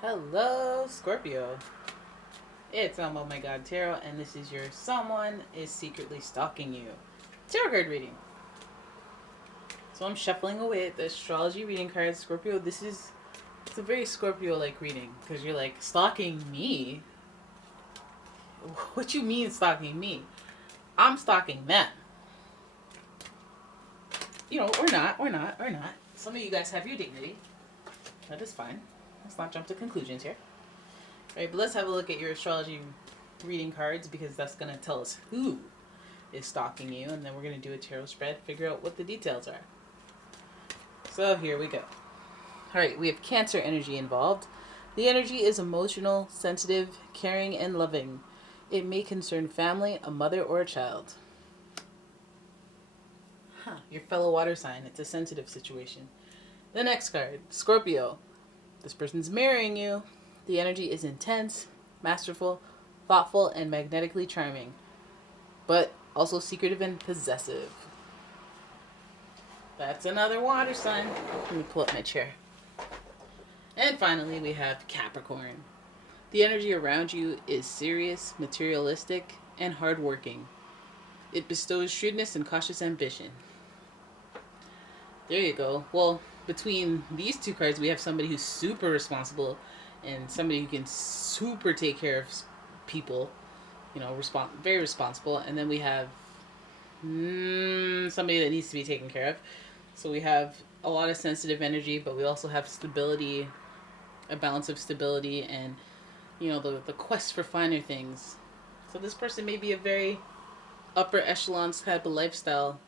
Hello, Scorpio. It's umomgtarot, and this is your someone is secretly stalking you tarot card reading. So I'm shuffling away at the astrology reading cards. Scorpio, it's a very Scorpio-like reading because you're like, stalking me? What you mean stalking me? I'm stalking them. Or not. Some of you guys have your dignity. That is fine. Let's not jump to conclusions here. All right, but let's have a look at your astrology reading cards because that's going to tell us who is stalking you, and then we're going to do a tarot spread, figure out what the details are. So here we go. All right, we have Cancer energy involved. The energy is emotional, sensitive, caring, and loving. It may concern family, a mother, or a child. Your fellow water sign. It's a sensitive situation. The next card, Scorpio. This person's marrying you. The energy is intense, masterful, thoughtful, and magnetically charming, but also secretive and possessive. That's another water sign. Let me pull up my chair. And finally, we have Capricorn. The energy around you is serious, materialistic, and hardworking. It bestows shrewdness and cautious ambition. There you go. Well, between these two cards, we have somebody who's super responsible and somebody who can super take care of people. Very responsible. And then we have somebody that needs to be taken care of. So we have a lot of sensitive energy, but we also have stability, a balance of stability, and the quest for finer things. So this person may be a very upper echelon type of lifestyle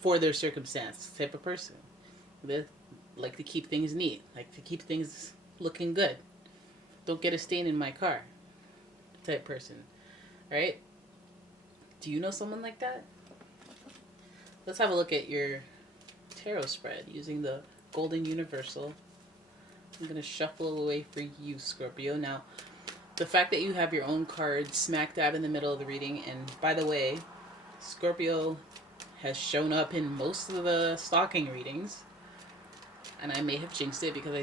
for their circumstance type of person. They like to keep things neat, like to keep things looking good. Don't get a stain in my car type person, right? Do you know someone like that? Let's have a look at your tarot spread using the Golden Universal. I'm going to shuffle away for you, Scorpio. Now, the fact that you have your own card smack dab in the middle of the reading, and by the way, Scorpio has shown up in most of the stalking readings, and I may have jinxed it because I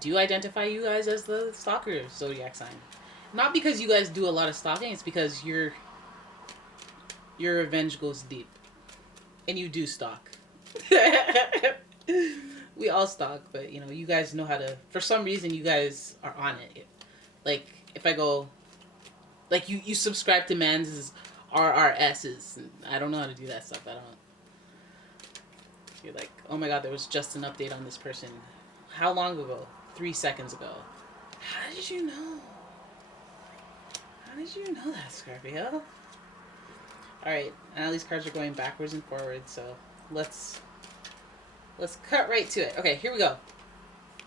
do identify you guys as the stalker zodiac sign. Not because you guys do a lot of stalking, it's because your revenge goes deep, and you do stalk. We all stalk, but you guys know how to. For some reason, you guys are on it. Like if I go, like you subscribe to man's RRSs. I don't know how to do that stuff. I don't. You're like, oh my god, there was just an update on this person. How long ago? 3 seconds ago. How did you know? How did you know that, Scorpio? Alright, now these cards are going backwards and forwards, so let's cut right to it. Okay, here we go.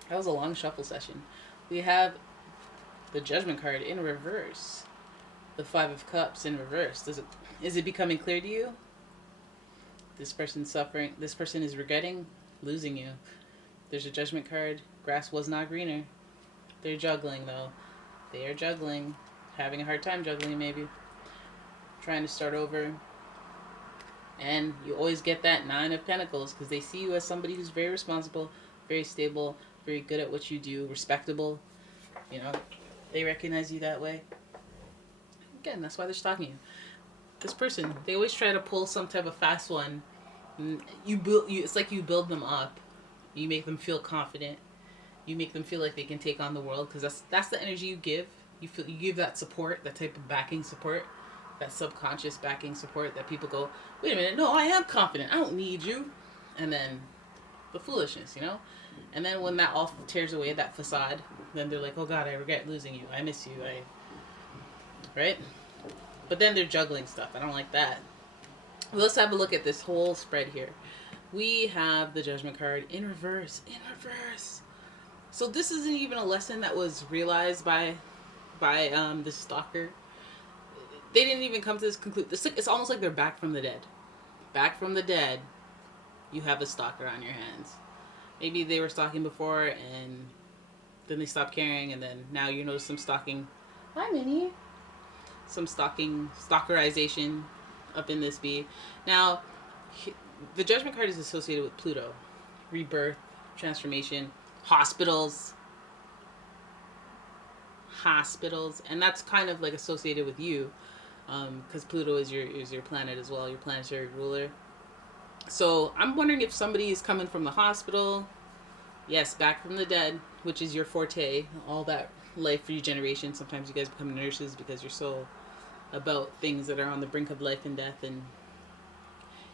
That was a long shuffle session. We have the Judgment card in reverse. The Five of Cups in reverse. Is it becoming clear to you? This person's suffering. This person is regretting losing you. There's a Judgment card. Grass was not greener. They're juggling, though. They are juggling. Having a hard time juggling, maybe. Trying to start over. And you always get that Nine of Pentacles because they see you as somebody who's very responsible, very stable, very good at what you do, respectable. They recognize you that way. Again, that's why they're stalking you. This person, they always try to pull some type of fast one. It's like you build them up. You make them feel confident. You make them feel like they can take on the world because that's the energy you give. You give that support, that type of backing support, that subconscious backing support that people go, wait a minute, no, I am confident. I don't need you. And then the foolishness, And then when that all tears away, that facade, then they're like, oh God, I regret losing you. I miss you. Right? But then they're juggling stuff. I don't like that. Well, let's have a look at this whole spread here. We have the Judgment card in reverse. In reverse. So this isn't even a lesson that was realized by the stalker. They didn't even come to this conclusion. It's almost like they're back from the dead. Back from the dead, you have a stalker on your hands. Maybe they were stalking before and then they stopped caring, and then now you notice some stalking. Hi, Minnie. Some stalkerization up in this bee. Now, the Judgment card is associated with Pluto. Rebirth, transformation, hospitals. hospitals, and that's kind of like associated with you, because Pluto is your planet as well, your planetary ruler. So I'm wondering if somebody is coming from the hospital, yes, back from the dead, which is your forte, all that life regeneration. Sometimes you guys become nurses because you're so about things that are on the brink of life and death, and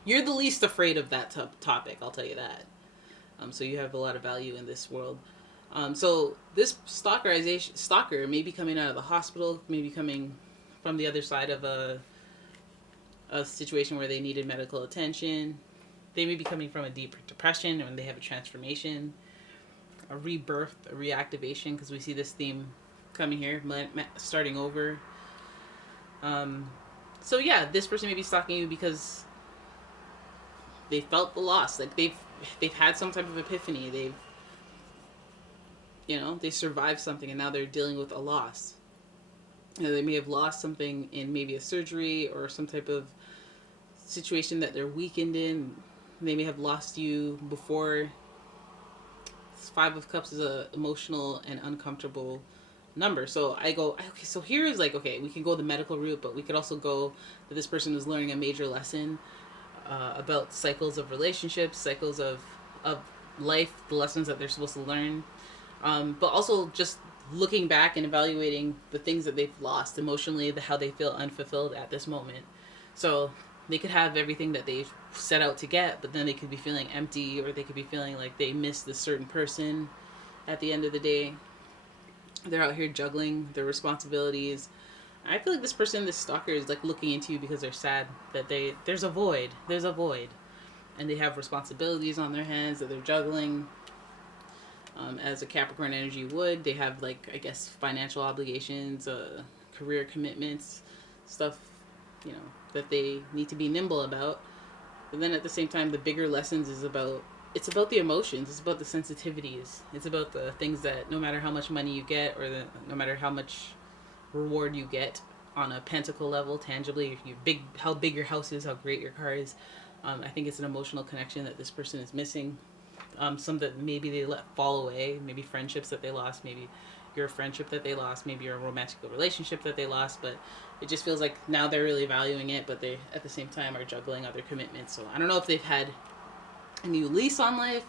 you're the least afraid of that topic, I'll tell you that. So you have a lot of value in this world. So this stalker may be coming out of the hospital, maybe coming from the other side of a situation where they needed medical attention. They may be coming from a deep depression when they have a transformation, a rebirth, a reactivation, because we see this theme coming here, starting over. So yeah, this person may be stalking you because they felt the loss. Like they've had some type of epiphany. They survived something and now they're dealing with a loss. They may have lost something in maybe a surgery or some type of situation that they're weakened in. They may have lost you before. Five of Cups is a emotional and uncomfortable number. So I go, okay, so here is like, okay, we can go the medical route, but we could also go that this person was learning a major lesson about cycles of relationships, cycles of life, the lessons that they're supposed to learn. But also just looking back and evaluating the things that they've lost emotionally, how they feel unfulfilled at this moment. So they could have everything that they set out to get, but then they could be feeling empty, or they could be feeling like they missed this certain person at the end of the day. They're out here juggling their responsibilities. I feel like this person, this stalker, is like looking into you because they're sad that there's a void, and they have responsibilities on their hands that they're juggling. As a Capricorn energy would, they have like, I guess, financial obligations, career commitments, stuff, that they need to be nimble about. But then at the same time, the bigger lessons it's about the emotions, it's about the sensitivities, it's about the things that no matter how much money you get, or no matter how much reward you get on a pentacle level, tangibly, how big your house is, how great your car is, I think it's an emotional connection that this person is missing. Some that maybe they let fall away, maybe friendships that they lost, maybe your friendship that they lost, maybe your romantic relationship that they lost, but it just feels like now they're really valuing it, but they at the same time are juggling other commitments. So I don't know if they've had a new lease on life,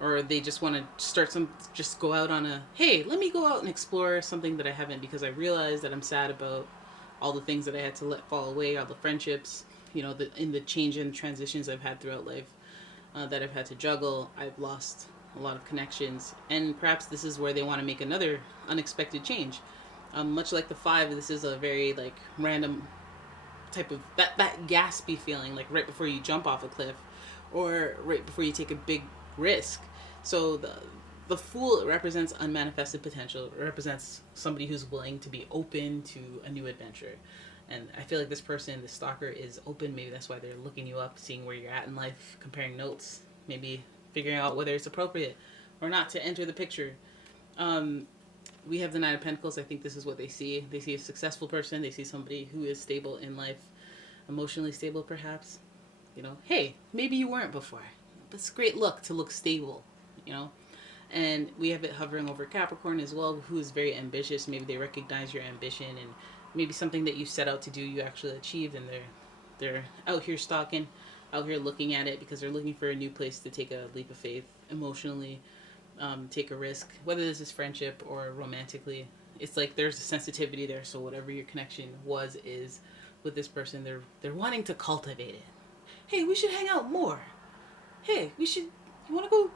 or they just want to just go out on hey, let me go out and explore something that I haven't, because I realized that I'm sad about all the things that I had to let fall away, all the friendships, in the change and transitions I've had throughout life. That I've had to juggle. I've lost a lot of connections, and perhaps this is where they want to make another unexpected change. Much like the 5, this is a very like random type of that gaspy feeling, like right before you jump off a cliff, or right before you take a big risk. So the Fool represents unmanifested potential. It represents somebody who's willing to be open to a new adventure. And I feel like this person, the stalker, is open. Maybe that's why they're looking you up, seeing where you're at in life, comparing notes, maybe figuring out whether it's appropriate or not to enter the picture. We have the Nine of Pentacles. I think this is what they see. They see a successful person. They see somebody who is stable in life, emotionally stable perhaps. Hey, maybe you weren't before, but it's a great look to look stable, And we have it hovering over Capricorn as well, who is very ambitious. Maybe they recognize your ambition, and maybe something that you set out to do, you actually achieved, and they're out here stalking, out here looking at it because they're looking for a new place to take a leap of faith emotionally, take a risk, whether this is friendship or romantically. It's like there's a sensitivity there, so whatever your connection is with this person, they're wanting to cultivate it. Hey, we should hang out more. Hey, you want to go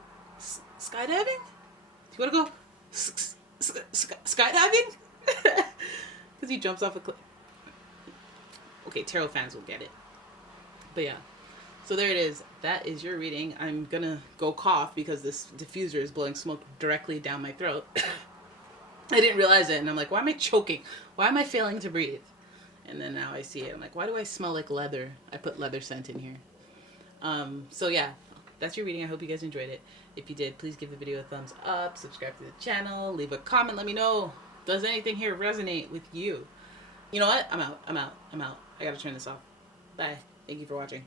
skydiving? Do you want to go skydiving? Because he jumps off a cliff. Okay, tarot fans will get it. But yeah. So there it is. That is your reading. I'm going to go cough because this diffuser is blowing smoke directly down my throat. I didn't realize it. And I'm like, why am I choking? Why am I failing to breathe? And then now I see it. I'm like, why do I smell like leather? I put leather scent in here. So yeah, that's your reading. I hope you guys enjoyed it. If you did, please give the video a thumbs up, subscribe to the channel, leave a comment, let me know. Does anything here resonate with you? You know what? I'm out. I gotta turn this off. Bye. Thank you for watching.